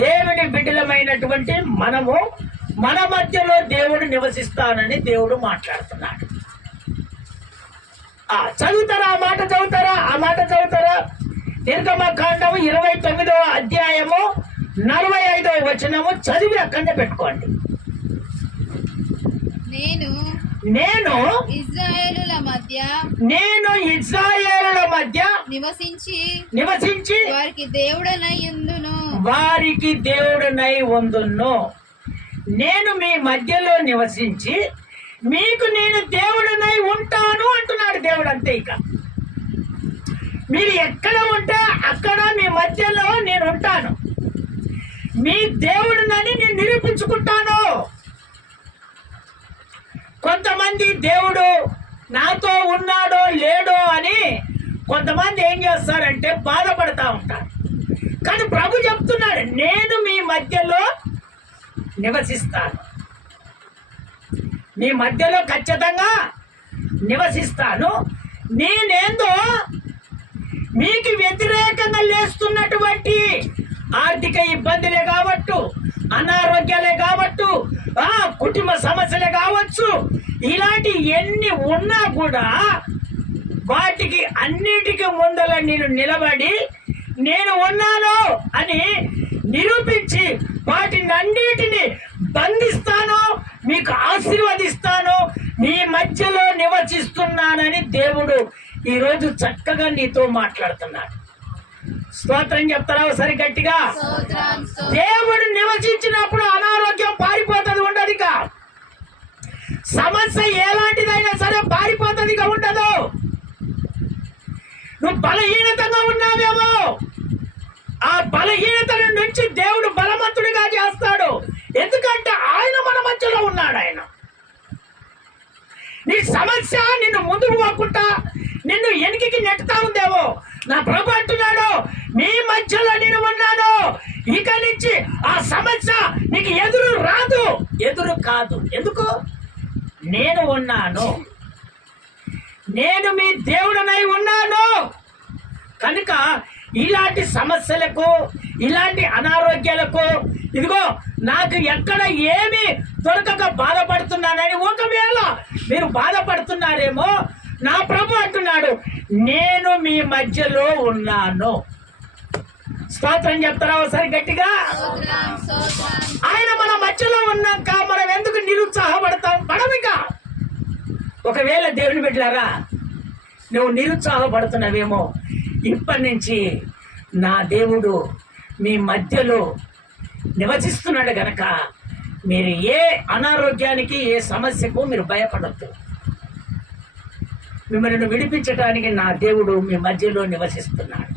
దేవుని బిడ్డలమైనటువంటి మనము మన మధ్యలో దేవుడు నివసిస్తానని దేవుడు మాట్లాడుతున్నాడు. చదువుతారా? ఆ మాట చదువుతారా? నిర్గమకాండం 29వ అధ్యాయము 45వ వచనము చదివి అక్కడనే పెట్టుకోండి. నేను ఇశ్రాయేలుల మధ్య నివసించి వారికి దేవుడనై ఉందును. నేను మీ మధ్యలో నివసించి మీకు నేను దేవుడనై ఉంటాను అంటున్నాడు దేవుడు. అంతే, ఇక మీరు ఎక్కడ ఉంటే అక్కడ మీ మధ్యలో నేను ఉంటాను, మీ దేవుడినని నేను నిరూపించుకుంటాను. కొంతమంది దేవుడు నాతో ఉన్నాడో లేడో అని కొంతమంది ఏం చేస్తారంటే బాధపడతా ఉంటారు. కానీ ప్రభు చెప్తున్నాడు, నేను మీ మధ్యలో నివసిస్తాను, మీ మధ్యలో ఖచ్చితంగా నివసిస్తాను. నేనేందో మీకు వ్యతిరేకంగా లేస్తున్నటువంటి ఆర్థిక ఇబ్బందులే కావచ్చు, అనారోగ్యాలే కావచ్చు, కుటుంబ సమస్యలే కావచ్చు, ఇలాంటి ఎన్ని ఉన్నా కూడా వాటికి అన్నిటికీ ముందర నేను నిలబడి నేను ఉన్నాను అని నిరూపించి వాటిని అన్నిటిని బంధిస్తాను, మీకు ఆశీర్వదిస్తాను, మీ మధ్యలో నివసిస్తున్నానని దేవుడు ఈరోజు చక్కగా నీతో మాట్లాడుతున్నాడు. స్తోత్రం చెప్తారా ఒకసారి గట్టిగా? దేవుడు నివసించినప్పుడు అనారోగ్యం పారిపోతుంది, ఉండదు. సమస్య ఎలాంటిదైనా సరే పారిపోతుంది, ఉండదు. నువ్వు బలహీనతగా ఉన్నావేమో, ఆ బలహీనత నుంచి దేవుడు బలవంతుడిగా చేస్తాడు. ఎందుకంటే ఆయన మన మధ్యలో ఉన్నాడు. ఆయన నీ సమస్య నిన్ను ముందుకు పోకుండా నిన్ను వెనక్కి నెట్టుతా ఉందేమో, నా ప్రభు అంటున్నాడు, మీ మధ్యలో నేను ఉన్నాను. ఇక నుంచి ఆ సమస్య నీకు ఎదురు రాదు, ఎదురు కాదు. ఎందుకు? నేను ఉన్నాను, నేను మీ దేవుడనై ఉన్నాను. కనుక ఇలాంటి సమస్యలకు, ఇలాంటి అనారోగ్యాలకు, ఇదిగో నాకు ఎక్కడ ఏమి దొరకక బాధపడుతున్నానని ఒకవేళ మీరు బాధపడుతున్నారేమో, నా ప్రభు అంటున్నాడు, నేను మీ మధ్యలో ఉన్నాను. స్తోత్రం చెప్తారా ఒకసారి గట్టిగా? ఆయన మన మధ్యలో ఉన్నాక మనం ఎందుకు నిరుత్సాహపడతాం? పడమిక. ఒకవేళ దేవుని బిడ్డలారా నువ్వు నిరుత్సాహపడుతున్నావేమో, ఇప్పటి నుంచి నా దేవుడు మీ మధ్యలో నివసిస్తున్నాడు గనక మీరు ఏ అనారోగ్యానికి, ఏ సమస్యకు మీరు భయపడద్దు. మిమ్మల్ని విడిపించడానికి నా దేవుడు మీ మధ్యలో నివసిస్తున్నాడు.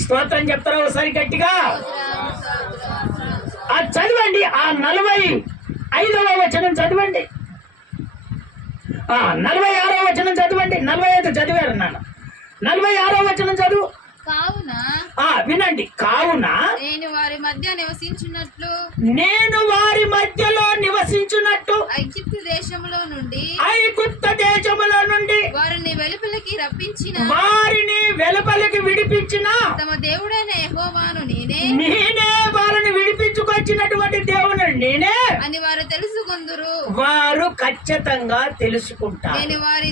స్తోత్రం చెప్తారా ఒకసారి గట్టిగా? చదవండి, ఆ 45వ వచనం చదవండి, 46వ వచనం చదవండి. 45 చదివారు నాన్న, 46వ వచనం చదువు. వినండి. కావున నేను వారి మధ్య నివసించున్నట్లు, ఐగుప్తు దేశములో నుండి వారిని వెలుపలికి విడిపించిన తమ దేవుడైన యెహోవాను నేనే వారిని విడిపించుకొచ్చినటువంటి దేవుడు నేనే అని వారు తెలుసుకొందురు. వారు ఖచ్చితంగా తెలుసుకుంటారు. నేను వారి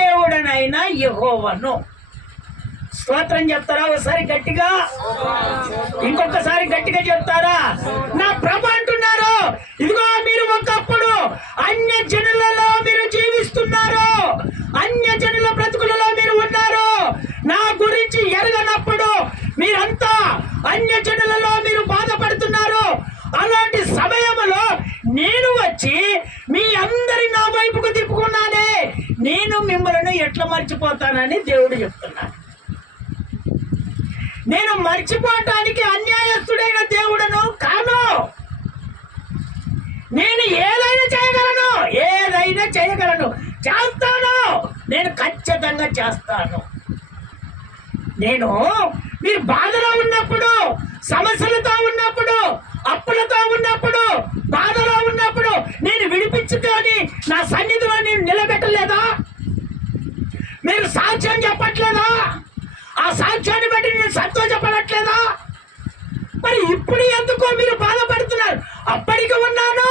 దేవుడనైన యెహోవాను. స్తోత్రం చెప్తారా ఒకసారి గట్టిగా? ఇంకొకసారి గట్టిగా చెప్తారా? నా ప్రభు అంటున్నారు, ఇదిగో మీరు ఒకప్పుడు అన్య జనులలో మీరు జీవిస్తున్నారు, అన్య జనుల బ్రతుకులలో మీరు ఉన్నారు. నా గురించి ఎరగనప్పుడు మీరంతా అన్య జనులలో మీరు బాధపడుతున్నారు. అలాంటి సమయంలో నేను వచ్చి మీ అందరి నా వైపుకు తిప్పుకున్నానే, నేను మిమ్మల్ని ఎట్లా మర్చిపోతానని దేవుడు చెప్తున్నాడు. నేను మర్చిపోవటానికి అన్యాయస్తుడైన దేవుడను కాను. నేను ఏదైనా చేయగలను, చేస్తాను, నేను ఖచ్చితంగా చేస్తాను. నేను మీరు బాధలో ఉన్నప్పుడు, సమస్యలతో ఉన్నప్పుడు, అప్పులతో ఉన్నప్పుడు, బాధలో ఉన్నప్పుడు నేను విడిపించుకొని నా సన్నిధిలో నేను నిలబెట్టలేదా? మీరు సాక్ష్యం చెప్పట్లేదా? ఆ సాక్ష్యాన్ని బట్టి నేను సంతోషపడట్లేదా? మరి ఇప్పుడు ఎందుకో మీరు బాధపడుతున్నారు? అప్పటికి ఉన్నాను,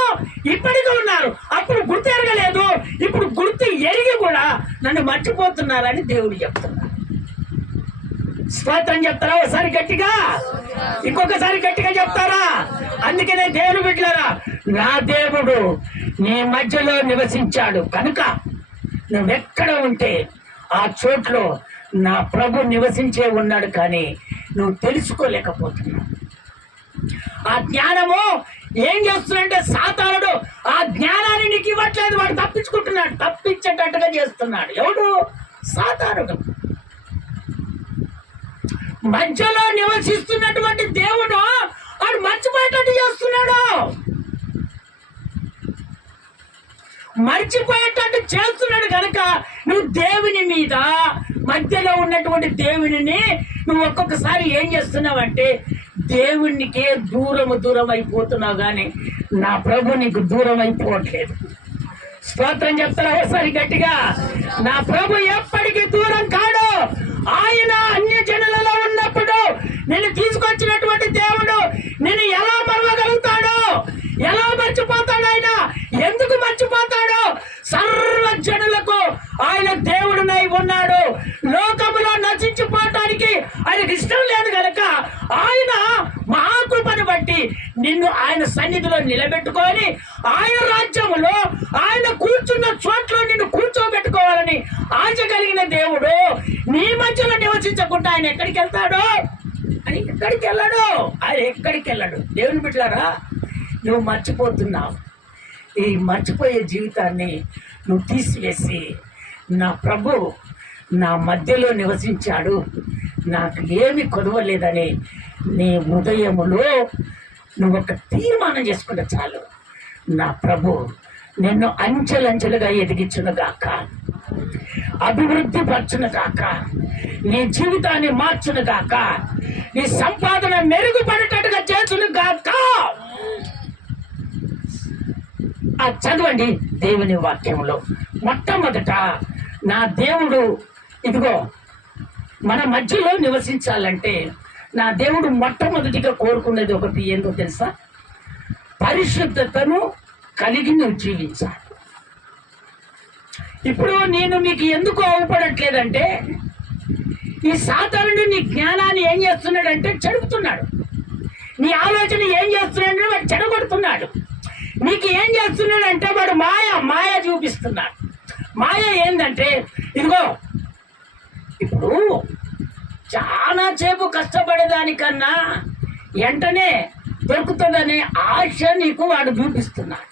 ఇప్పటికి ఉన్నారు. అప్పుడు గుర్తు ఎరగలేదు, ఇప్పుడు గుర్తు ఎరిగి కూడా నన్ను మర్చిపోతున్నారని దేవుడు చెప్తున్నారు. స్తోత్రం చెప్తారా ఒకసారి గట్టిగా? ఇంకొకసారి గట్టిగా చెప్తారా? అందుకనే దేవుడు బిడ్డలారా, నా దేవుడు నీ మధ్యలో నివసించాడు కనుక నువ్వెక్కడ ఉంటే ఆ చోట్లో నా ప్రభు నివసించే ఉన్నాడు, కానీ నువ్వు తెలుసుకోలేకపోతున్నావు. ఆ జ్ఞానము ఏం చేస్తున్నాడంటే సాతానుడు ఆ జ్ఞానాన్ని నీకు ఇవ్వట్లేదు. వాడు తప్పించుకుంటున్నాడు, తప్పించేటట్టుగా చేస్తున్నాడు. ఎవడు? సాతానుడు. మధ్యలో నివసిస్తున్నటువంటి దేవుడు వాడు మర్చిపోయేటట్టు చేస్తున్నాడు. మర్చిపోయేటట్టు చేస్తున్నాడు కనుక నువ్వు దేవుని మీద, మధ్యలో ఉన్నటువంటి దేవుని నువ్వు ఒక్కొక్కసారి ఏం చేస్తున్నావంటే దేవునికి దూరం అయిపోతున్నావు, కానీ నా ప్రభు నీకు దూరం అయిపోవట్లేదు. స్తోత్రం చెప్తారా ఒకసారి గట్టిగా? నా ప్రభు ఎప్పటికీ దూరం కాడు. ఆయన అన్య జనులలో ఉన్నప్పుడు నిన్ను తీసుకొచ్చినటువంటి దేవుడు నిన్ను ఎలా మరవగలుగుతాడు? ఎలా మర్చిపోతాడు? ఆయన ఎందుకు మర్చిపోతాడు? సర్వజనులకు ఆయన దేవుడునై ఉన్నాడు. లోకములో నశించిపోవటానికి ఆయనకు ఇష్టం లేదు కనుక ఆయన మహాకృపను బట్టి నిన్ను ఆయన సన్నిధిలో నిలబెట్టుకొని ఆయన రాజ్యములో ఆయన కూర్చున్న చోట్ల నిన్ను కూర్చోబెట్టుకోవాలని ఆశ కలిగిన దేవుడు నీ మధ్యలో నివసించకుండా ఆయన ఎక్కడికి వెళ్తాడు? అని ఎక్కడికి వెళ్ళాడు? ఆయన ఎక్కడికి వెళ్ళాడు? దేవుని బిడ్డలారా, నువ్వు మర్చిపోతున్నావు. ఈ మర్చిపోయే జీవితాన్ని నువ్వు తీసివేసి నా ప్రభు నా మధ్యలో నివసించాడు, నాకు ఏమి కొదవలేదని నీ హృదయములో నువ్వు ఒక తీర్మానం చేసుకుంటే చాలు. నా ప్రభు నిన్ను అంచెలంచెలుగా ఎదిగించునుగాక, అభివృద్ధి పరచునుగాక, నీ జీవితాన్ని మార్చునుగాక, నీ సంపాదన మెరుగుపడేటట్టుగా చేసునుగాక. చదవండి దేవుని వాక్యంలో. మొట్టమొదట నా దేవుడు ఇదిగో మన మధ్యలో నివసించాలంటే నా దేవుడు మొట్టమొదటిగా కోరుకునేది ఒకటి ఏంటో తెలుసా? పరిశుద్ధతను కలిగి నువ్వు జీవించాలి. ఇప్పుడు నేను మీకు ఎందుకు అవపడట్లేదంటే ఈ సాతానుడు నీ జ్ఞానాన్ని ఏం చేస్తున్నాడంటే చెడుపుతున్నాడు. నీ ఆలోచన ఏం చేస్తున్నాడంటే వాడు చెడగొడుతున్నాడు. నీకు ఏం చేస్తున్నాడంటే వాడు మాయ చూపిస్తున్నాడు. మాయ ఏంటంటే ఇదిగో ఇప్పుడు చాలా సేపు కష్టపడేదానికన్నా వెంటనే దొరుకుతుందనే ఆశ నీకు వాడు చూపిస్తున్నాడు.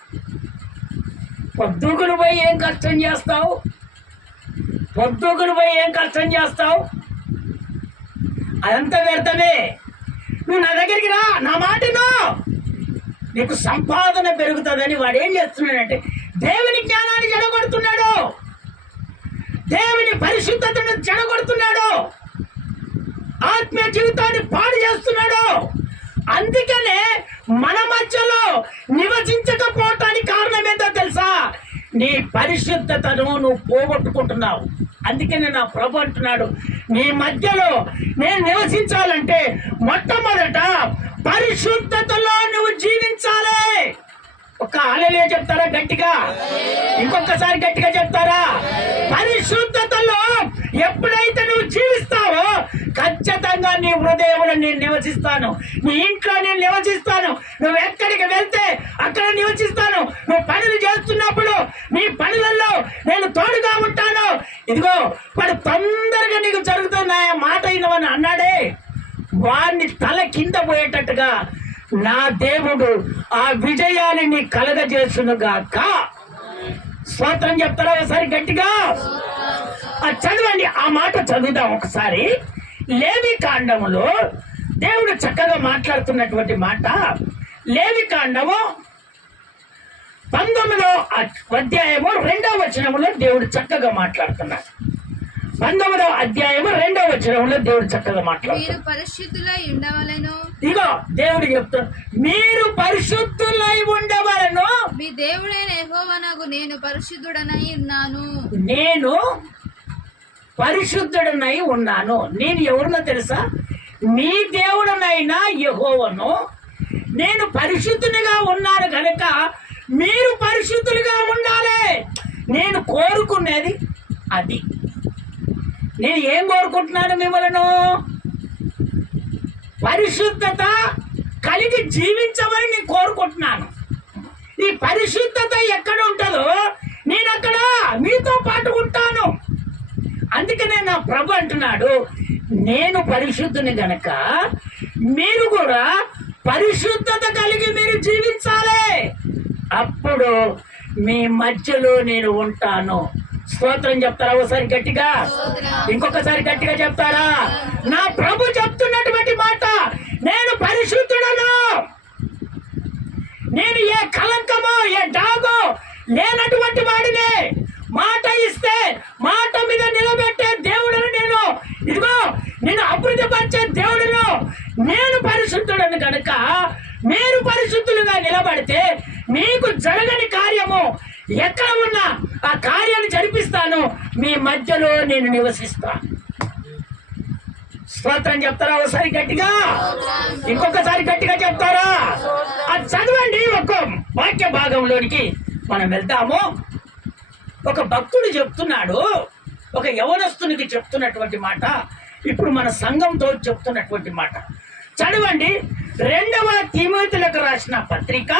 పొద్దుగులు పోయి ఏం కష్టం చేస్తావు? అదంతా వ్యర్థమే. నువ్వు నా దగ్గరికి రా, నా మాటను, నీకు సంపాదన పెరుగుతుందని వాడు ఏం చేస్తున్నాడంటే దేవుని జ్ఞానాన్ని చెడగొడుతున్నాడు, దేవుని పరిశుద్ధతను చెడగొడుతున్నాడు, ఆత్మీయ జీవితాన్ని పాడు చేస్తున్నాడు. అందుకనే మన మధ్యలో నివసించకపోవటానికి కారణం ఏంటో తెలుసా? నీ పరిశుద్ధతను నువ్వు పోగొట్టుకుంటున్నావు. అందుకనే నా ప్రభు అంటున్నాడు, నీ మధ్యలో నేను నివసించాలంటే మొట్టమొదట పరిశుద్ధతలో నువ్వు జీవించాలి. ఒక హల్లెలూయా చెప్తారా గట్టిగా? ఇంకొకసారి గట్టిగా చెప్తారా? పరిశుద్ధతలో ఎప్పుడైతే నువ్వు జీవిస్తావో ఖచ్చితంగా నీ హృదయంలో నేను నివసిస్తాను, నీ ఇంట్లో నేను నివసిస్తాను, నువ్వు ఎక్కడికి వెళ్తే అక్కడ నివసిస్తాను, నువ్వు పనులు చేస్తున్నప్పుడు నీ పనులలో నేను తోడుగా ఉంటాను. ఇదిగో వాడు తొందరగా నీకు జరుగుతున్న మాట అయినవని అన్నాడే, వాడిని తల కింద పోయేటట్టుగా నా దేవుడు ఆ విజయాన్ని నీ కలగజేసునుగాక. స్తోత్రం చెప్తారా ఒకసారి గట్టిగా? చదవండి, ఆ మాట చదువుదాం ఒకసారి. లేవి కాండములో దేవుడు చక్కగా మాట్లాడుతున్నటువంటి మాట. లేవి కాండము 19వ అధ్యాయము 2వ వచనములో దేవుడు చక్కగా మాట్లాడుతున్నాడు. 19వ అధ్యాయము 2వ వచనంలో దేవుడు చక్కగా మాట్లాడుతున్నాడు. మీరు పరిశుద్ధులై ఉండవలెను. ఇగో దేవుడు చెప్తాడు, మీరు పరిశుద్ధులై ఉండవలెను. మీ దేవుడైన యెహోవానగు నేను పరిశుద్ధుడనై ఉన్నాను. నేను పరిశుద్ధుడనై ఉన్నాను. నేను ఎవరినో తెలుసా? మీ దేవుడనైనా యెహోవాను నేను పరిశుద్ధునిగా ఉన్నాను కనుక మీరు పరిశుద్ధులుగా ఉండాలి. నేను కోరుకునేది అది. నేను ఏం కోరుకుంటున్నాను? మిమ్మల్ని పరిశుద్ధత కలిగి జీవించమని నేను కోరుకుంటున్నాను. ఈ పరిశుద్ధత ఎక్కడ ఉంటుందో నేను అక్కడ మీతో పాటు ఉంటాను. అందుకనే నా ప్రభు అంటున్నాడు, నేను పరిశుద్ధుని గనక మీరు కూడా పరిశుద్ధత కలిగి మీరు జీవించాలి. అప్పుడు మీ మధ్యలో నేను ఉంటాను. స్తోత్రం చెప్తారా? ఒకసారి గట్టిగా, ఇంకొకసారి గట్టిగా చెప్తారా? నా ప్రభు చెప్తున్నటువంటి మాట, నేను పరిశుద్ధుడను, నేను ఏ కలంకమో ఏ డాగో లేనటువంటి వాడినే. మాట ఇస్తే మాట మీద నిలబెట్టే దేవుడను నేను. ఇదిగో నేను అభివృద్ధిపరిచే దేవుడును. నేను పరిశుద్ధుడను కనుక మీరు పరిశుద్ధులుగా నిలబడితే మీకు జరగని కార్యము ఎక్కడ ఉన్నా ఆ కార్యాన్ని జరిపిస్తాను. మీ మధ్యలో నేను నివసిస్తాను. స్తోత్రం చెప్తారా? ఒకసారి గట్టిగా, ఇంకొకసారి గట్టిగా చెప్తారా? అది చదవండి. ఒక వాక్య భాగంలోనికి మనం వెళ్తాము. ఒక భక్తుడు చెప్తున్నాడు, ఒక యవనస్తునికి చెప్తున్నటువంటి మాట, ఇప్పుడు మన సంఘంతో చెప్తున్నటువంటి మాట చదవండి. 2వ తిమోతిలకు రాసిన పత్రిక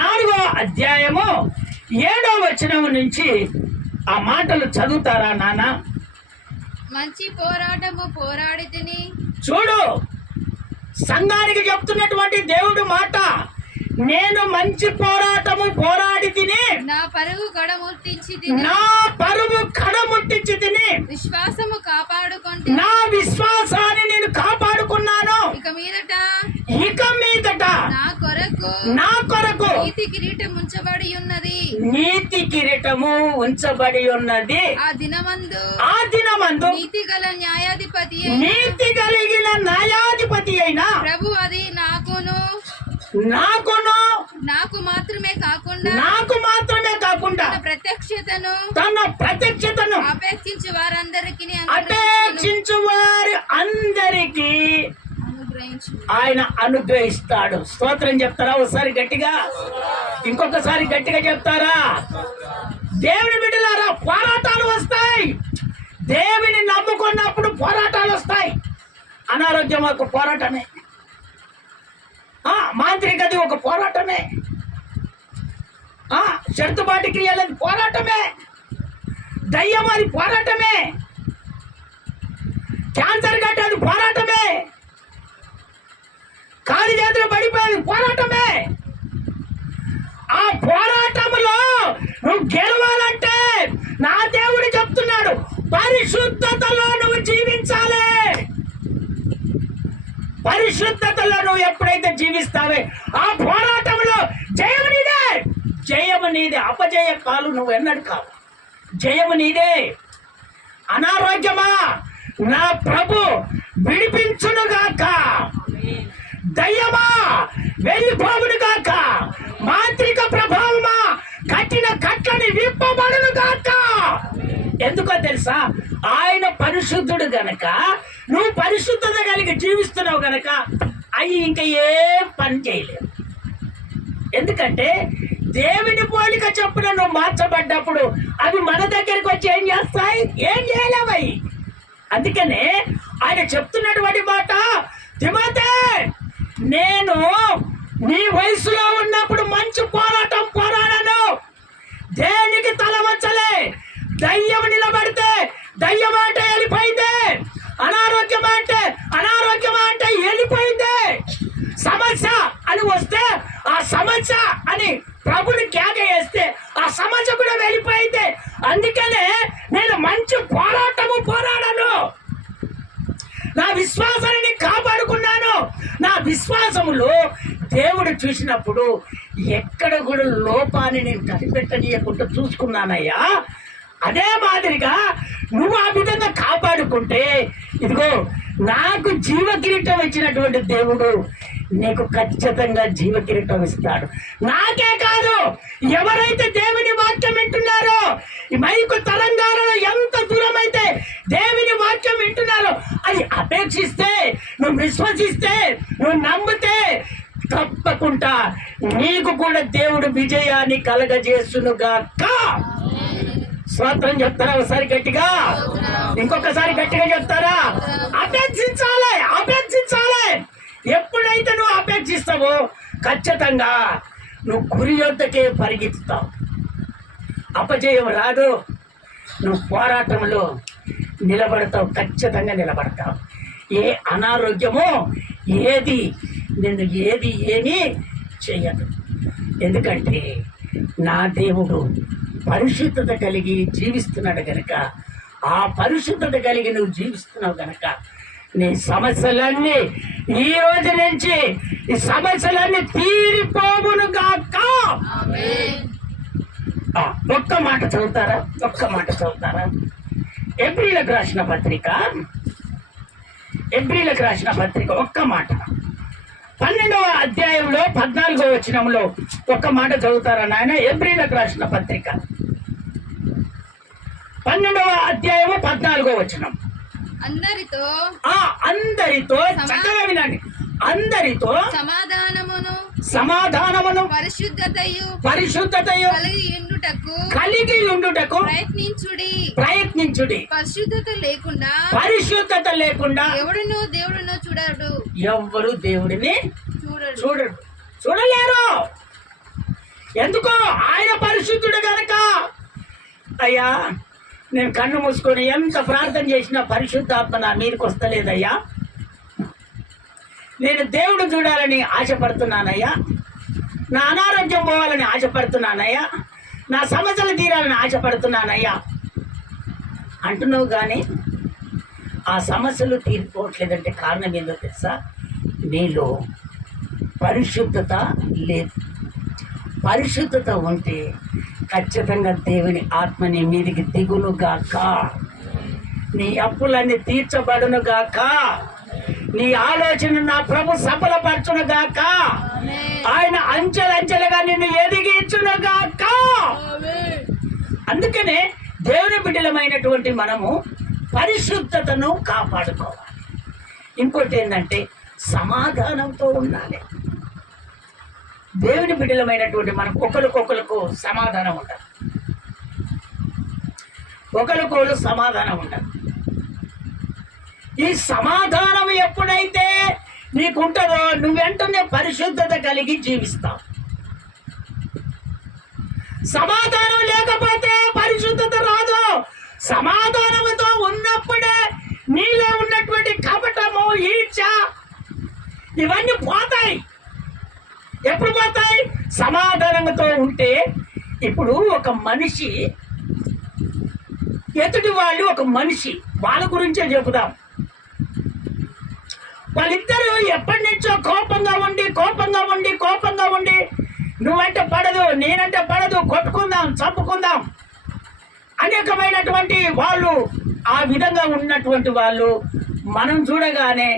4వ అధ్యాయము 7వ వచనం నుంచి ఆ మాటలు చదువుతారా నాన్న? మంచి పోరాటము పోరాడి తిని. చూడు, సంఘానికి చెప్తున్నటువంటి దేవుడు మాట, నేను మంచి పోరాటము పోరాడి తిని నా పరుగు కడముట్టించి తిని. నా పరువు కడముట్టించి తిని విశ్వాసము కాపాడుకుంటే. నా విశ్వాసాన్ని నేను కాపాడుకున్నాను. ఇక మీదట నా కొరకు నీతి కిరీటం ఉంచబడి ఉన్నది. నీతి కిరీటము ఉంచబడి ఉన్నది. ఆ దినమందు నీతి గల న్యాయాధిపతి నీతి కలిగిన న్యాయాధిపతి అయిన ప్రభు అది నాకు మాత్రమే కాకుండా తన ప్రత్యక్షతను అపేక్షించు వారి అందరికి ఆయన అనుగ్రహిస్తాడు. స్తోత్రం చెప్తారా? ఒకసారి గట్టిగా, ఇంకొకసారి గట్టిగా చెప్తారా? దేవుని బిడ్డలారా, పోరాటాలు వస్తాయి. దేవుని నమ్ముకున్నప్పుడు పోరాటాలు వస్తాయి. అనారోగ్యం ఒక పోరాటమే, మాంత్రికది ఒక పోరాటమే, షరతుబాటి క్రియలది పోరాటమే, దయ్యం అది పోరాటమే, క్యాన్సర్ గడ్డ అది పోరాటమే, కాలి చేతులు పడిపోయేది పోరాటమే. ఆ పోరాటంలో నువ్వు గెలవాలంటే నా దేవుడు చెప్తున్నాడు, పరిశుద్ధతలో నువ్వు జీవించాలి. పరిశుద్ధతలో నువ్వు ఎప్పుడైతే జీవిస్తావే ఆ పోరాటంలో జయము నీదే. జయము నీదే. అపజయ కాలు నువ్వు ఎన్నడు కావు. జయము నీదే. అనారోగ్యమా నా ప్రభు విడిపించునుగాక. దయ్యమా వెళ్ళిపోవునుగాక. మాంత్రిక ప్రభావమా కట్టిన కట్లని విప్పబడునుగాక. ఎందుకో తెలుసా? ఆయన పరిశుద్ధుడు గనక నువ్వు పరిశుద్ధత కలిగి జీవిస్తున్నావు గనక అవి ఇంకా ఏ పని చేయలేవు. ఎందుకంటే దేవుని పోలిక చొప్పున నువ్వు మార్చబడ్డప్పుడు అవి మన దగ్గరికి వచ్చి ఏం చేస్తాయి? ఏం చేయలేవయి. అందుకనే ఆయన చెప్తున్నటువంటి మాట, తిమోతే, నేను నీ వయసులో ఉన్నప్పుడు మంచి పోరాటం పోరాడాను. దేనికి తల వంచలే. దయ్యం నిలబడితే దయ్యం అంటే వెళ్ళిపోయింది. అనారోగ్యం అంటే వెళ్ళిపోయింది. సమస్య అని వస్తే ఆ సమస్య అని ప్రభుని కేక వేస్తే ఆ సమస్య కూడా వెళ్ళిపోయింది. అందుకనే నేను మంచి పోరాటము పోరాడాను. నా విశ్వాసాన్ని కాపాడుకున్నాను. నా విశ్వాసములో దేవుడు చూసినప్పుడు ఎక్కడ కూడా లోపాన్ని నేను కనిపెట్టనీయకుండా చూసుకున్నానయ్యా. అదే మాదిరిగా నువ్వు ఆ విధంగా కాపాడుకుంటే, ఇదిగో నాకు జీవ కిరీటం ఇచ్చినటువంటి దేవుడు నీకు ఖచ్చితంగా జీవ కిరీటం ఇస్తాడు. నాకే కాదు, ఎవరైతే దేవుని వాక్యం వింటున్నారో, ఈ మైకు తరంగాలలో ఎంత దూరం అయితే దేవుని వాక్యం వింటున్నారో అది అపేక్షిస్తే, నువ్వు విశ్వసిస్తే, నువ్వు నమ్మితే తప్పకుండా నీకు కూడా దేవుడు విజయాన్ని కలగజేస్తునుగాక. స్తోత్రం చెప్తారా? ఒకసారి గట్టిగా, ఇంకొకసారి గట్టిగా చెప్తారా? అపేక్షించాలి, అపేక్షించాలి. ఎప్పుడైతే నువ్వు అపేక్షిస్తావో ఖచ్చితంగా నువ్వు గురి యొద్దకే పరిగెత్తుతావు. అపజయం రాదు. నువ్వు పోరాటంలో నిలబడతావు, ఖచ్చితంగా నిలబడతావు. ఏ అనారోగ్యమో ఏది నిన్ను ఏమీ చెయ్యదు. ఎందుకంటే నా దేవుడు పరిశుద్ధత కలిగి జీవిస్తున్నాడు గనక, ఆ పరిశుద్ధత కలిగి నువ్వు జీవిస్తున్నావు గనక నీ సమస్యలన్నీ ఈ రోజు నుంచి ఈ సమస్యలన్నీ తీరిపోవును గాక. ఒక్క మాట చదువుతారా? ఒక్క మాట చదువుతారా? ఎబ్రీలకు రాసిన పత్రిక, ఎబ్రీలకు రాసిన పత్రిక ఒక్క మాట 12వ అధ్యాయంలో 14వ వచనంలో ఒక్క మాట చదువుతారా నాయన? ఎబ్రీలకు రాసిన పత్రిక 12వ అధ్యాయము 14వ వచనం. అందరితో చక్కగా వినండి. అందరితో సమాధానమును పరిశుద్ధతయు కలిగి ఉండుటకు ప్రయత్నించుడి. పరిశుద్ధత లేకుండా ఎవరు దేవుడిని చూడలేరు. ఎందుకో ఆయన పరిశుద్ధుడు గనక. అయ్యా, నేను కన్ను మూసుకొని ఎంత ప్రార్థన చేసినా పరిశుద్ధాత్మ నా మీదకి వస్తలేదయ్యా. నేను దేవుడు చూడాలని ఆశపడుతున్నానయ్యా, నా అనారోగ్యం పోవాలని ఆశపడుతున్నానయ్యా, నా సమస్యలు తీరాలని ఆశపడుతున్నానయ్యా అంటున్నావు. కానీ ఆ సమస్యలు తీరిపోవట్లేదంటే కారణం ఏందో తెలుసా? నీలో పరిశుద్ధత లేదు. పరిశుద్ధత ఉంటే ఖచ్చితంగా దేవుని ఆత్మ నీ మీదికి దిగునుగాక, నీ అప్పులన్నీ తీర్చబడునుగాక, నీ ఆలోచన నా ప్రభు సఫలపరచునుగాక, ఆయన అంచెలంచెలుగా నిన్ను ఎదిగించునుగాక. అందుకనే దేవుని బిడ్డలమైనటువంటి మనము పరిశుద్ధతను కాపాడుకోవాలి. ఇంకోటి ఏంటంటే సమాధానంతో ఉండాలి. దేవుని బిడ్డలమైనటువంటి మనకు ఒకరికొకరికి సమాధానం ఉండాలి, ఒకరికొకరు సమాధానం ఉండాలి. ఈ సమాధానం ఎప్పుడైతే నీకుంటుందో నువ్వు వెంటనే పరిశుద్ధత కలిగి జీవిస్తావు. సమాధానం లేకపోతే పరిశుద్ధత రాదు. సమాధానంతో ఉన్నప్పుడే నీలో ఉన్నటువంటి కపటము, ఈర్ష్య ఇవన్నీ పోతాయి. ఎప్పుడు పోతాయి? సమాధానంతో ఉంటే. ఇప్పుడు ఒక మనిషి ఎదుటి వాళ్ళు, ఒక మనిషి వాళ్ళ గురించే చెబుదాం. వాళ్ళిద్దరూ ఎప్పటి నుంచో కోపంగా ఉండి నువ్వంటే పడదు, నేనంటే పడదు, కొట్టుకుందాం, చంపుకుందాం అనేకమైనటువంటి వాళ్ళు, ఆ విధంగా ఉన్నటువంటి వాళ్ళు మనం చూడగానే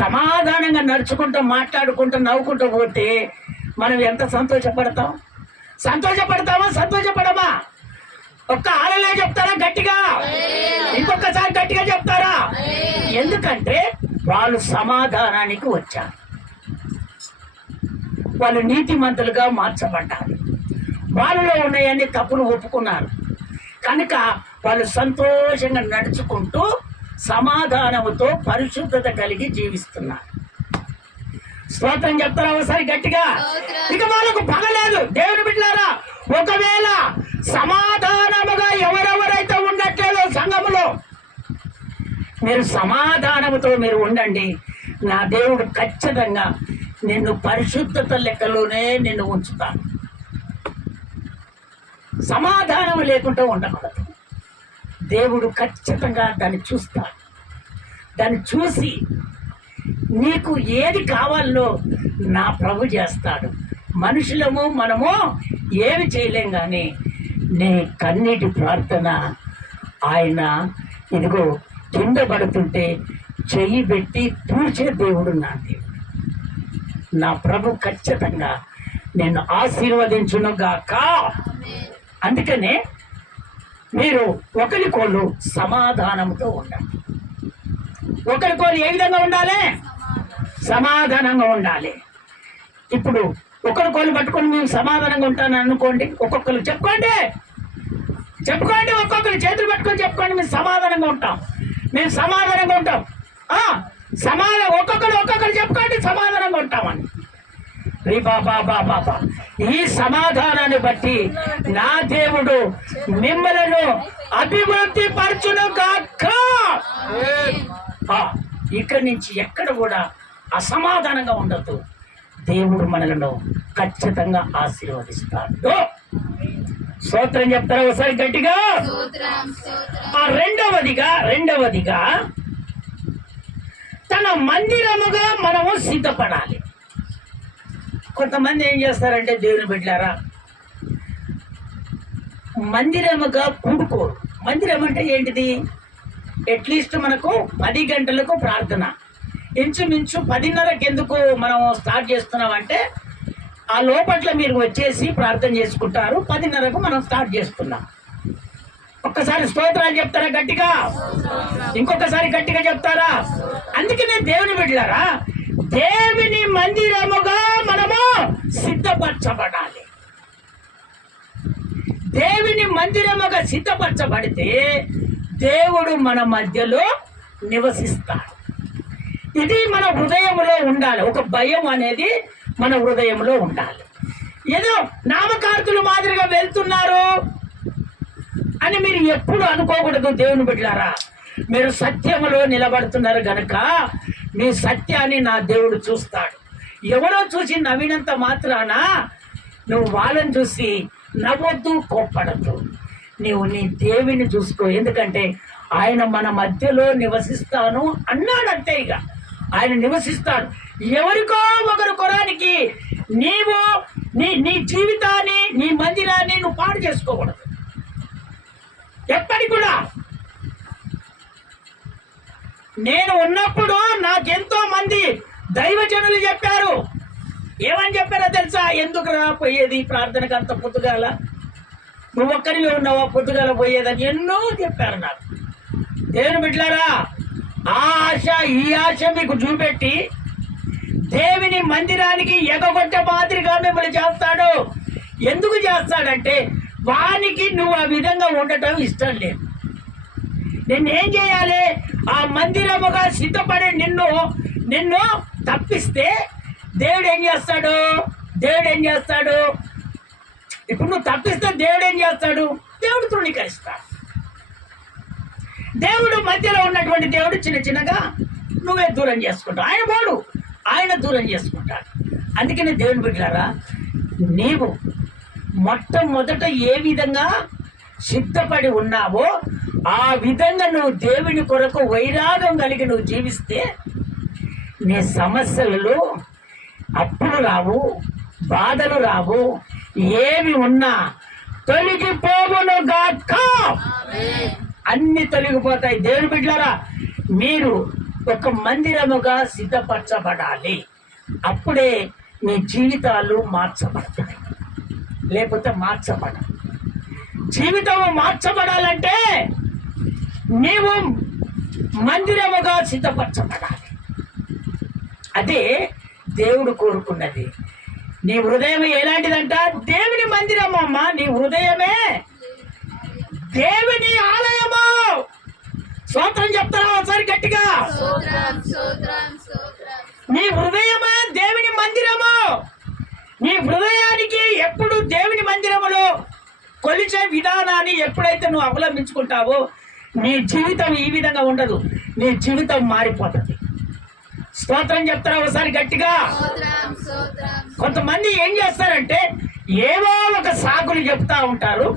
సమాధానంగా నడుచుకుంటూ, మాట్లాడుకుంటూ, నవ్వుకుంటూ పోతే మనం ఎంత సంతోషపడతామా? సంతోషపడమా? ఒక్క ఆలలే చెప్తారా గట్టిగా? ఇంకొకసారి గట్టిగా చెప్తారా? ఎందుకంటే వాళ్ళు సమాధానానికి వచ్చారు. వాళ్ళు నీతిమంతులుగా మార్చబడ్డారు. వాళ్ళలో ఉన్నాయన్ని తప్పులు ఒప్పుకున్నారు కనుక వాళ్ళు సంతోషంగా నడుచుకుంటూ సమాధానముతో పరిశుద్ధత కలిగి జీవిస్తున్నారు. స్తోత్రం చెప్తారా ఒకసారి గట్టిగా? ఇక వాళ్ళకు పగలేదు. దేవుని బిడ్డలారా, ఒకవేళ సమాధానముగా ఎవరెవరైతే ఉండట్లేదో సంఘములో, మీరు సమాధానముతో మీరు ఉండండి. నా దేవుడు ఖచ్చితంగా నిన్ను పరిశుద్ధత లెక్కలోనే నిన్ను ఉంచుతాను. సమాధానం లేకుండా ఉండకూడదు. దేవుడు ఖచ్చితంగా దాన్ని చూస్తాడు. దాన్ని చూసి నీకు ఏది కావాలో నా ప్రభు చేస్తాడు. మనుషులము మనము ఏమి చేయలేం, కానీ నీ కన్నీటి ప్రార్థన ఆయన ఇదిగో కింద పడుతుంటే చెయ్యి పెట్టి తూర్చే దేవుడు నా దేవుడు. నా ప్రభు ఖచ్చితంగా నిన్ను ఆశీర్వదించునుగాక. అందుకనే మీరు ఒకరికొకరు సమాధానంతో ఉండాలి. ఒకరికొకరు ఏ విధంగా ఉండాలి? సమాధానంగా ఉండాలి. ఇప్పుడు ఒకరికొకరు పట్టుకొని మేము సమాధానంగా ఉంటాను అనుకోండి, ఒక్కొక్కరు చెప్పుకోండి, ఒక్కొక్కరు చేతులు పట్టుకొని చెప్పుకోండి, మేము సమాధానంగా ఉంటాం, మేము సమాధానంగా ఉంటాం. ఒక్కొక్కరు చెప్పుకోండి, సమాధానంగా ఉంటామని. బాబా ఈ సమాధానాన్ని బట్టి నా దేవుడు మిమ్మలను అభివృద్ధి పరచును గాక. ఇక్కడి నుంచి ఎక్కడ కూడా అసమాధానంగా ఉండదు. దేవుడు మనలను ఖచ్చితంగా ఆశీర్వదిస్తాడు. స్తోత్రం చెప్తారా ఒకసారి గట్టిగా? రెండవదిగా తన మందిరముగా మనము సిద్ధపడాలి. కొంతమంది ఏం చేస్తారంటే దేవుని బిడ్డలారా, మందిరముగా కూడుకోరు. మందిరం అంటే ఏంటిది? అట్లీస్ట్ మనకు 10 గంటలకు ప్రార్థన, ఇంచుమించు 10:30కి ఎందుకు మనం స్టార్ట్ చేస్తున్నామంటే ఆ లోపట్ల మీరు వచ్చేసి ప్రార్థన చేసుకుంటారు. 10:30కు మనం స్టార్ట్ చేస్తున్నాం. ఒక్కసారి స్తోత్రాలు చెప్తారా గట్టిగా? ఇంకొకసారి గట్టిగా చెప్తారా? అందుకనే దేవుని బిడ్డలారా, దేవుని మందిరముగా మనము సిద్ధపరచబడాలి. దేవుని మందిరముగా సిద్ధపరచబడితే దేవుడు మన మధ్యలో నివసిస్తాడు. ఇది మన హృదయంలో ఉండాలి. ఒక భయం అనేది మన హృదయంలో ఉండాలి. ఏదో నామకార్తులు మాదిరిగా వెళ్తున్నారు అని మీరు ఎప్పుడు అనుకోకూడదు. దేవుని బిడ్డలారా, మీరు సత్యములో నిలబడుతున్నారు గనక మీ సత్యాన్ని నా దేవుడు చూస్తాడు. ఎవరో చూసి నవ్వినంత మాత్రాన నువ్వు వాళ్ళని చూసి నవ్వొద్దు, కోప్పడద్దు. నువ్వు నీ దేవుని చూసుకో. ఎందుకంటే ఆయన మన మధ్యలో నివసిస్తాను అన్నాడంతే. ఇక ఆయన నివసిస్తాడు. ఎవరికో ఒకరు కొరానికి నీవు నీ జీవితాన్ని, నీ మందిరాన్ని నువ్వు పాడు చేసుకోకూడదు. ఎప్పటికి కూడా నేను ఉన్నప్పుడు నాకెంతో మంది దైవజనులు చెప్పారు. ఏమని చెప్పారో తెలుసా? ఎందుకు రా పోయేది ప్రార్థనకు అంత పొద్దుగాల, నువ్వు ఒక్కరిలో ఉన్నావా పొద్దుగాల పోయేదని ఎన్నో చెప్పారు నాకు. దేవుని బిడ్డలారా, ఆ ఆశ ఈ ఆశ మీకు చూపెట్టి దేవుని మందిరానికి ఎగగొట్టే మాదిరిగా మిమ్మల్ని చేస్తాడు. ఎందుకు చేస్తాడంటే వానికి నువ్వు ఆ విధంగా ఉండటం ఇష్టం లేదు. నిన్నేం చేయాలి? ఆ మందిరముగా సిద్ధపడి నిన్ను తప్పిస్తే దేవుడు ఏం చేస్తాడు? ఇప్పుడు నువ్వు తప్పిస్తే దేవుడు ఏం చేస్తాడు? దేవుడు తృణీకరిస్తాడు. దేవుడు మధ్యలో ఉన్నటువంటి దేవుడు చిన్నగా నువ్వే దూరం చేసుకుంటావు. ఆయన దూరం చేసుకుంటాడు. అందుకని దేవుని బిడ్డలారా, నీవు మొట్టమొదట ఏ విధంగా సిద్ధపడి ఉన్నావో ఆ విధంగా నువ్వు దేవుని కొరకు వైరాగం కలిగి నువ్వు జీవిస్తే నీ సమస్యలలో అప్పులు రావు, బాధలు రావు, ఏమి ఉన్నా తొలగిపోవును గాక. అన్ని తొలగిపోతాయి. దేవుని బిడ్డలారా, మీరు ఒక మందిరముగా సిద్ధపరచబడాలి. అప్పుడే మీ జీవితాలు మార్చబడతాయి, లేకపోతే మార్చబడ. జీవితం మార్చబడాలంటే నీవు మందిరముగా సిద్ధపరచబడాలి. అదే దేవుడు కోరుకున్నది. నీ హృదయం ఎలాంటిదంట? దేవుని మందిరము అమ్మ. నీ హృదయమే దేవుని ఆలయము. స్తోత్రం చెప్తారా ఒకసారి గట్టిగా? నీ హృదయమే దేవుని మందిరము. నీ హృదయానికి ఎప్పుడు దేవుని మందిరములో కొలిచే విధానాన్ని ఎప్పుడైతే నువ్వు అవలంబించుకుంటావో నీ జీవితం ఈ విధంగా ఉండదు. నీ జీవితం మారిపోతుంది. స్తోత్రం చెప్తారా ఒకసారి గట్టిగా? కొంతమంది ఏం చేస్తారంటే ఏవో ఒక సాకులు చెప్తా ఉంటారు.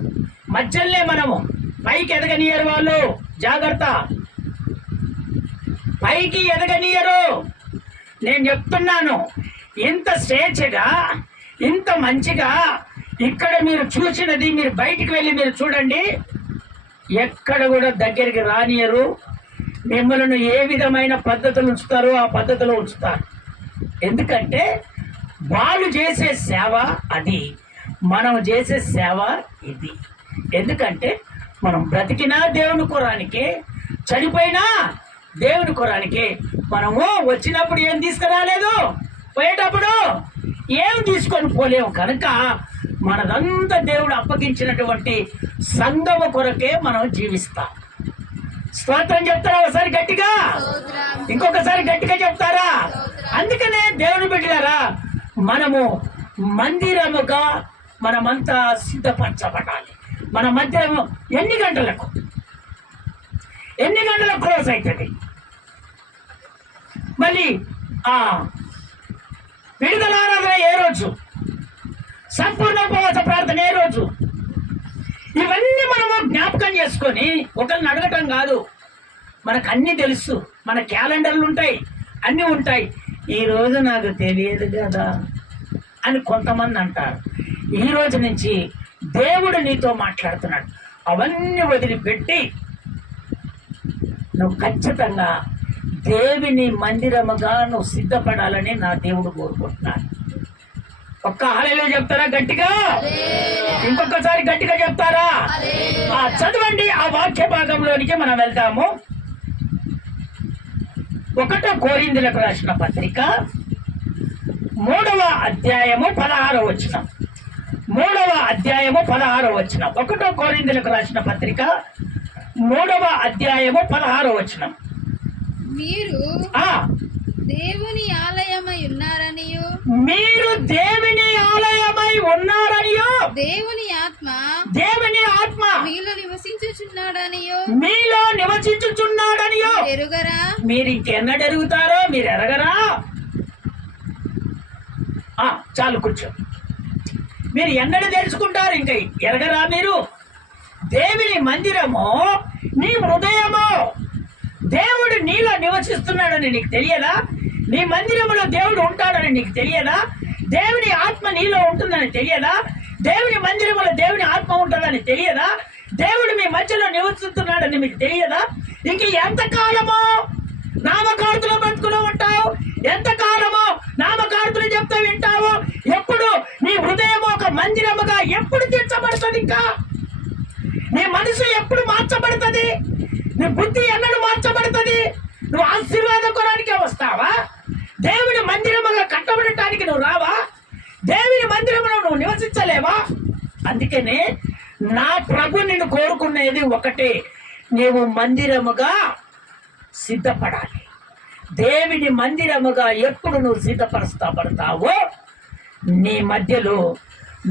మధ్యలోనే మనము పైకి ఎదగనియరు వాళ్ళు. జాగ్రత్త, పైకి ఎదగనియరు. నేను చెప్తున్నాను, ఇంత స్వేచ్ఛగా, ఇంత మంచిగా ఇక్కడ మీరు చూసినది మీరు బయటికి వెళ్ళి మీరు చూడండి. ఎక్కడ కూడా దగ్గరికి రానియరు. మిమ్మల్ని ఏ విధమైన పద్ధతులు ఉంచుతారో ఆ పద్ధతిలో ఉంచుతారు. ఎందుకంటే వాళ్ళు చేసే సేవ అది, మనం చేసే సేవ ఇది. ఎందుకంటే మనం బ్రతికినా దేవుని కొరానికే, చనిపోయినా దేవుని కొరానికే. మనము వచ్చినప్పుడు ఏం తీసుకురాలేదు, పోయేటప్పుడు ఏం తీసుకొని పోలేము. కనుక మనదంతా దేవుడు అప్పగించినటువంటి సంఘము కొరకే మనం జీవిస్తాం. స్తోత్రం చెప్తారా ఒకసారి గట్టిగా? ఇంకొకసారి గట్టిగా చెప్తారా? అందుకనే దేవుని బిడ్డలారా, మనము మందిరముగా మనమంతా సిద్ధపరచబడాలి. మన మందిరము ఎన్ని గంటలకు క్లోజ్ అవుతుంది? మళ్ళీ విడుదల ఆరాధన ఏ రోజు? సంపూర్ణ ఉపవాస ప్రార్థన ఏ రోజు? ఇవన్నీ మనము జ్ఞాపకం చేసుకొని ఒకరిని అడగటం కాదు. మనకు అన్నీ తెలుసు, మన క్యాలెండర్లు ఉంటాయి, అన్నీ ఉంటాయి. ఈ రోజు నాకు తెలియదు కదా అని కొంతమంది అంటారు. ఈ రోజు నుంచి దేవుడు నీతో మాట్లాడుతున్నాడు. అవన్నీ వదిలిపెట్టి నువ్వు ఖచ్చితంగా దేవుని మందిరముగా నువ్వు సిద్ధపడాలని నా దేవుడు కోరుకుంటున్నాడు. ఒక్క హల్లెలూయా చెప్తారా గట్టిగా? ఇంకొకసారి గట్టిగా చెప్తారా? చదవండి ఆ వాక్య భాగంలోనికి మనం వెళ్తాము. 1 కొరింథీయులకు రాసిన పత్రిక 3వ అధ్యాయము 16వ వచనం. 3వ అధ్యాయము 16వ వచనం. 1 కొరింథీయులకు రాసిన పత్రిక 3వ అధ్యాయము 16వ వచనం. మీరు దేవుని ఆలయమై ఉన్నారనియు, మీరు దేవుని ఆలయమై ఉన్నారనియో, దేవుని ఆత్మ మీలో నివసించుచున్నాడనియో ఎరుగరా? మీరు ఇంకెన్నడు ఎరుగుతారో మీరు ఎరగరా? చాలు కూర్చో. మీరు ఎన్నడు తెలుసుకుంటారు? ఇంకా ఎరగరా మీరు? దేవుని మందిరము నీ హృదయము. దేవుడు నీలో నివసిస్తున్నాడని నీకు తెలియదా? నీ మందిరంలో దేవుడు ఉంటాడని నీకు తెలియదా? దేవుని ఆత్మ నీలో ఉంటుందని తెలియదా? దేవుని మందిరంలో దేవుని ఆత్మ ఉంటుందని తెలియదా? దేవుడు మీ మధ్యలో నివసిస్తున్నాడని మీకు తెలియదా? ఇంక ఎంతకాలమో నామకార్తులు బతుకులో ఉంటావు? ఎంతకాలమో నామకార్తులు చెప్తా వింటావు? ఎప్పుడు నీ హృదయం ఒక మందిరముగా ఎప్పుడు తీర్చబడుతుంది? ఇంకా నీ మనసు ఎప్పుడు మార్చబడుతుంది? నీ బుద్ధి ఎన్నడూ మార్చబడుతుంది? నువ్వు ఆశీర్వాద కొరానికే వస్తావా? దేవుని మందిరముగా కట్టబడటానికి నువ్వు రావా? దేవుని మందిరములో నువ్వు నివసించలేవా? అందుకనే నా ప్రభు నిన్ను కోరుకునేది ఒకటే, నీవు మందిరముగా సిద్ధపడాలి. దేవుని మందిరముగా ఎప్పుడు నువ్వు సిద్ధపరచబడతావో నీ మధ్యలో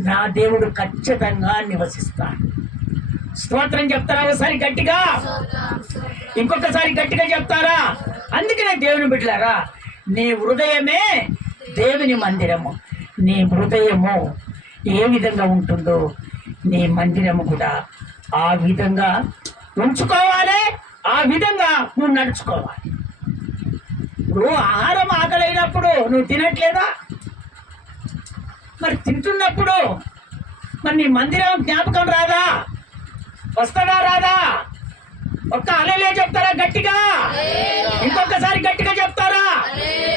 నా దేవుడు ఖచ్చితంగా నివసిస్తాడు. స్తోత్రం చెప్తారా ఒకసారి గట్టిగా? ఇంకొకసారి గట్టిగా చెప్తారా? అందుకనే దేవుని బిడ్డలారా, నీ హృదయమే దేవుని మందిరము. నీ హృదయము ఏ విధంగా ఉంటుందో నీ మందిరము కూడా ఆ విధంగా ఉంచుకోవాలి, ఆ విధంగా నువ్వు నడుచుకోవాలి. ఇప్పుడు ఆహారం ఆకలైనప్పుడు నువ్వు తినట్లేదా? మరి తింటున్నప్పుడు మరి నీ మందిరం జ్ఞాపకం రాదా? వస్తాడా రాదా? ఒక్క హల్లెలూయా చెప్తారా గట్టిగా? ఇంకొకసారి గట్టిగా చెప్తారా?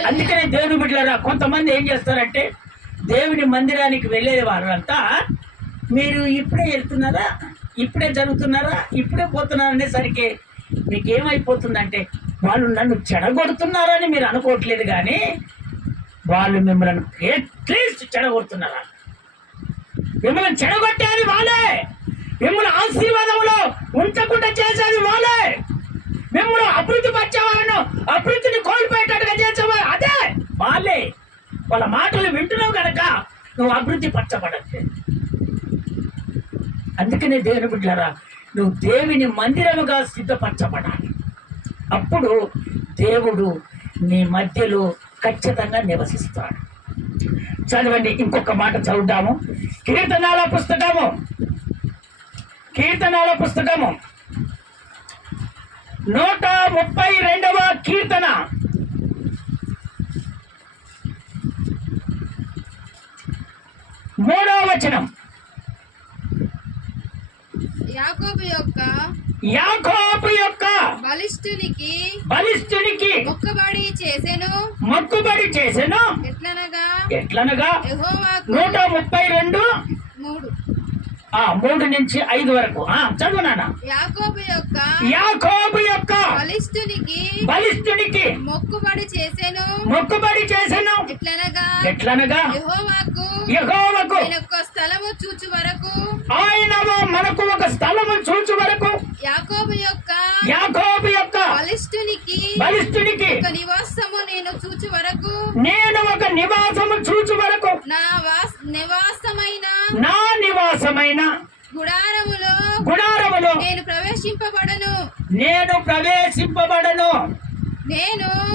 అందుకనే దేవుని బిడ్డలారా, కొంతమంది ఏం చేస్తారంటే దేవుని మందిరానికి వెళ్ళే వారంతా మీరు ఇప్పుడే వెళ్తున్నారా, ఇప్పుడే జరుగుతున్నారా, ఇప్పుడే పోతున్నారా అనేసరికి మీకు ఏమైపోతుందంటే వాళ్ళు నన్ను చెడగొడుతున్నారని మీరు అనుకోవట్లేదు, కానీ వాళ్ళు మిమ్మల్ని అట్లీస్ట్ చెడగొడుతున్నారా? మిమ్మల్ని చెడగొట్టేది వాళ్ళే, మిమ్మల్ని ఆశీర్వాదంలో ఉంచకుండా చేసేది వాళ్ళే, మిమ్మల్ని అభివృద్ధి పరిచేవాళ్ళను అభివృద్ధిని కోల్పోయేటట్టుగా చేసేవాళ్ళు అదే వాళ్ళే. వాళ్ళ మాటలు వింటున్నావు కనుక నువ్వు అభివృద్ధి పరచబడట్లేదు. అందుకనే దేవుని బిడ్డలారా, నువ్వు దేవుని మందిరముగా సిద్ధపరచబడాలి. అప్పుడు దేవుడు నీ మధ్యలో ఖచ్చితంగా నివసిస్తాడు. చదవండి, ఇంకొక మాట చదువుతాము. కీర్తనాల పుస్తకము 132వ కీర్తన 3వ వచనం. యాకోబు యొక్క బలిష్ఠునికి మొక్కుబడి చేసెను. ఎట్లనగా యెహోవాకు 132 3 3 నుంచి 5 వరకు చదువు నాన్న. యాకోబు యొక్క బలిష్ఠునికి మొక్కుబడి చేసెను. ఎట్లనగా యెహోవాకు ఆయన మనకు ఒక స్థలము చూచు వరకు యాకోబు యొక్క బలిష్ఠునికి నేను ఒక నివాసము చూచు వరకు నా నివాసమైన గుడారములో నేను ప్రవేశింపబడను.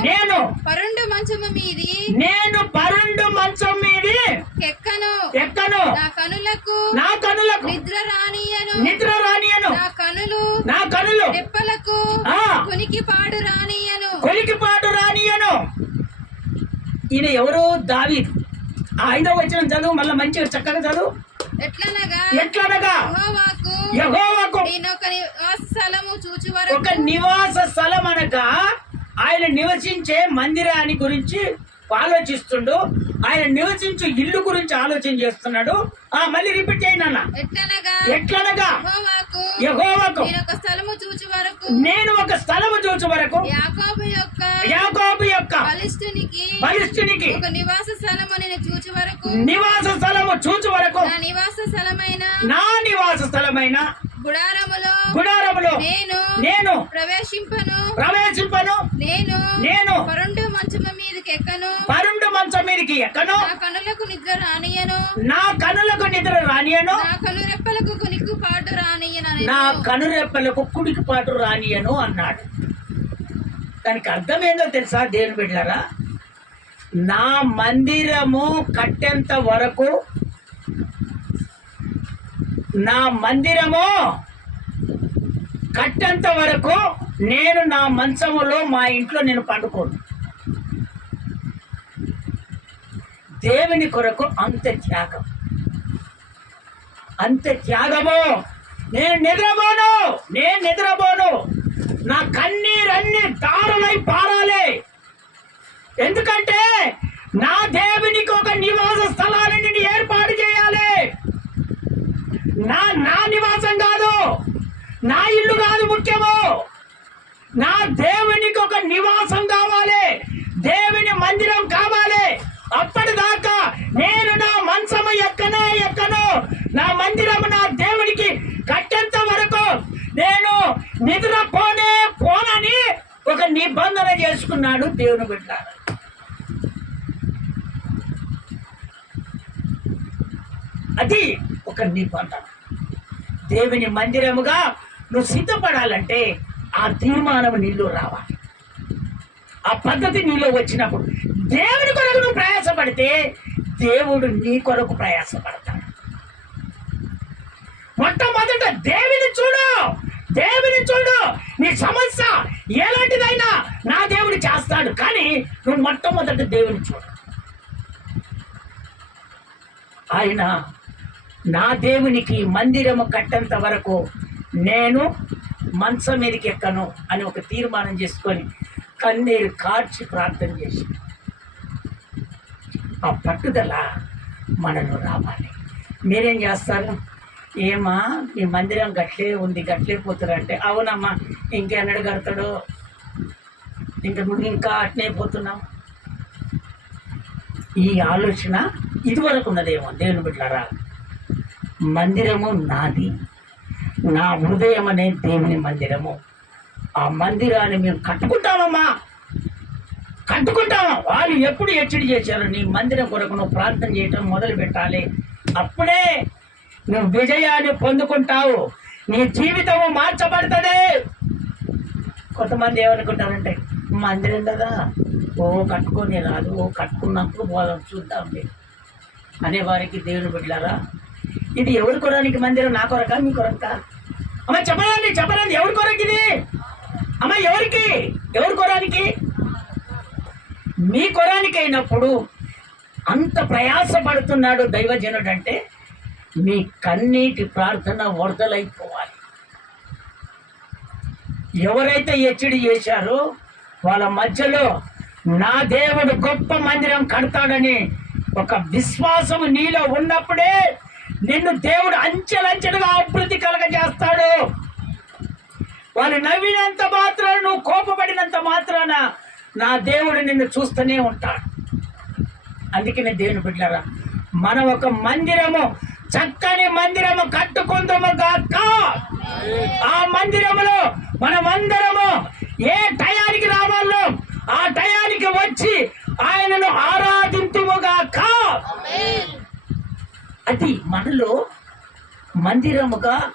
నేను పరుండు మంచము మీది ఎక్కను. నా కనులకు నిద్ర రానియను. నా కనులు రెప్పలకు కొనికిపాటు రానియను. ఈయన ఎవరు? దావీదు. 5వ వచనం చదువు, మళ్ళీ మంచిగా చక్కగా చదువు. ఎట్లనగా యెహోవాకు ఒక నివాస స్థలం అనగా ఆయన నివసించే మందిరాన్ని గురించి ఆలోచిస్తుండు. ఆయన నివసించే ఇల్లు గురించి ఆలోచన చేస్తున్నాడు. మళ్ళీ రిపీట్ చేయండి అన్న. ఎట్లనగా యెహోవాకు నేను ఒక స్థలము చూచు వరకు యాకోబు యొక్క బలిష్ఠునికి నివాస స్థలము చూచు వరకు నా నివాస స్థలమైన గుడారములో నేను ప్రవేశింపను. నేను పరుండు మంచం మీదకి ఎక్కను. నా కనులకు నిద్ర రానియను. నా కనురెప్పలకు కుడికిపాటు రానియను అన్నాడు. దానికి అర్థం ఏందో తెలుసా దేవుని బిడ్డలారా? నా మందిరము కట్టేంత వరకు నేను నా మంచములో మా ఇంట్లో నేను పండుకోను. దేవుని కొరకు అంత త్యాగము. నేను నిద్రపోను. నా కన్నీరన్నీ దారులై పారాలి. ఎందుకంటే నా దేవునికి ఒక నివాస స్థలాన్ని నేను ఏర్పాటు చేయాలి. నా నివాసం కాదు, నా ఇల్లు కాదు ముఖ్యము. నా దేవునికి ఒక నివాసం కావాలి, దేవుని మందిరం కావాలి. అప్పటిదాకా నేను నా మంచము ఎక్కను. నా మందిరము నా దేవునికి కట్టేంత వరకు నేను పోనని ఒక నిబంధన చేసుకున్నాడు దేవుని బిడ్డ. అది ఒక నిబంధన. దేవుని మందిరముగా నువ్వు సిద్ధపడాలంటే ఆ తీర్మానం నీలో రావాలి. ఆ పద్ధతి నీలో వచ్చినప్పుడు దేవుని కొరకు నువ్వు ప్రయాసపడితే దేవుడు నీ కొరకు ప్రయాసపడతాడు. మొట్టమొదట దేవుని చూడు. నీ సమస్య ఎలాంటిదైనా నా దేవుడు చేస్తాడు. కానీ నువ్వు మొట్టమొదట దేవుని చూడు. ఆయన నా దేవునికి మందిరము కట్టేంత వరకు నేను మంచం మీదకి ఎక్కను అని ఒక తీర్మానం చేసుకొని కన్నీరు కార్చి ప్రార్థన చేసి ఆ పట్టుదల మనలో రావాలి. మీరేం చేస్తారు? ఏమా మీ మందిరం గట్లే ఉంది, గట్లే పోతారంటే అవునమ్మా ఇంకెన్నడు కడతాడో, ఇంకా అట్నే పోతున్నాం. ఈ ఆలోచన ఇదివరకు ఉన్నదేమో. దేవుని బిడ్డలారా, మందిరము నాది, నా హృదయం అనే దేవుని మందిరము. ఆ మందిరాన్ని మేము కట్టుకుంటామా. వాళ్ళు ఎప్పుడు హెచ్చడి చేశారు? నీ మందిరం కొరకు నువ్వు ప్రార్థన చేయటం మొదలు పెట్టాలి. అప్పుడే నువ్వు విజయాన్ని పొందుకుంటావు. నీ జీవితము మార్చబడుతుంది. కొంతమంది ఏమనుకుంటారంటే మందిరం కదా, కట్టుకొని రాదు, కట్టుకున్నప్పుడు పోదాం చూద్దాం అనేవారికి దేవుని బిడ్డలారా, ఇది ఎవరి కొరానికి మందిరం? నా కొరక, మీ కొరక? అమ్మ చెప్పరండి ఎవరి కొరకు ఇది? అమ్మ ఎవరి కొరానికి? మీ కొరానికి అయినప్పుడు అంత ప్రయాసపడుతున్నాడు దైవజనుడు అంటే మీ కన్నీటి ప్రార్థన వరదలైపోవాలి. ఎవరైతే హెచ్చడి చేశారో వాళ్ళ మధ్యలో నా దేవుడు గొప్ప మందిరం కడతాడని ఒక విశ్వాసము నీలో ఉన్నప్పుడే నిన్ను దేవుడు అంచెలంచెలుగా అభివృద్ధి కలగజేస్తాడు. వాళ్ళు నవ్వినంత మాత్రాన, నువ్వు కోపపడినంత మాత్రాన నా దేవుడు నిన్ను చూస్తూనే ఉంటాడు. అందుకనే దేవుని బిడ్డలారా, మనం ఒక మందిరము, చక్కని మందిరము కట్టుకుందాము గాక. ఆ మందిరములో మనమందరము ఏ టయానికి రావాలో ఆ టయానికి వచ్చి ఆయనను ఆరాధింతుముగాక. అది మనలో మందిరముగా